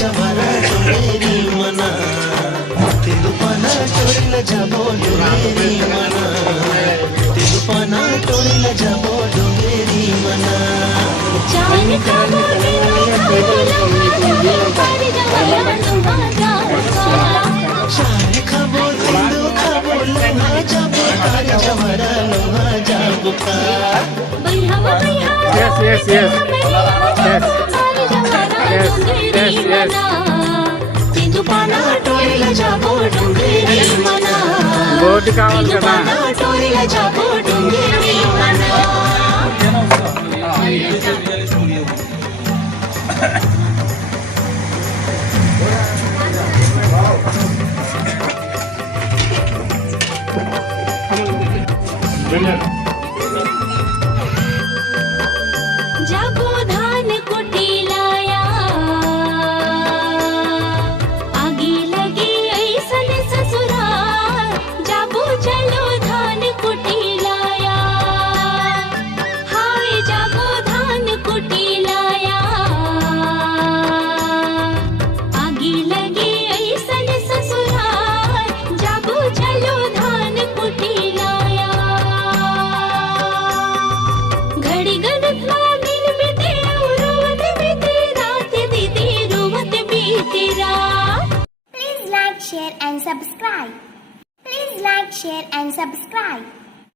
जवारा डोलेरी मना तिरुपना टोरीला जाबो डोलेरी मना तिरुपना टोरीला जाबो डोलेरी मना चान खाबो चान खाबो तिंदू खाबो लोहा जाबो तार जवारा लोहा जाबो का Yes, yes, yes. Yes. Yes, yes, yes. తిరుపనా టోరీలా జాబో డోలేరీ మనా బోర్డు కావాలి కదా. టోరీలా జాబో డోలేరీ మనా जाबो धान कुटी लाया आगी लगी ऐसन ससुराल जाबो चलो धान कुटी लाया हाय जाबो धान कुटी लाया आगी लगी ऐसन ससुराल जाबो चलो धान कुटी लाया घड़ी गणत दिन बीते रोवत बीते रात दीदी रोवत बीते रात Please like, share and subscribe. Please like, share and subscribe.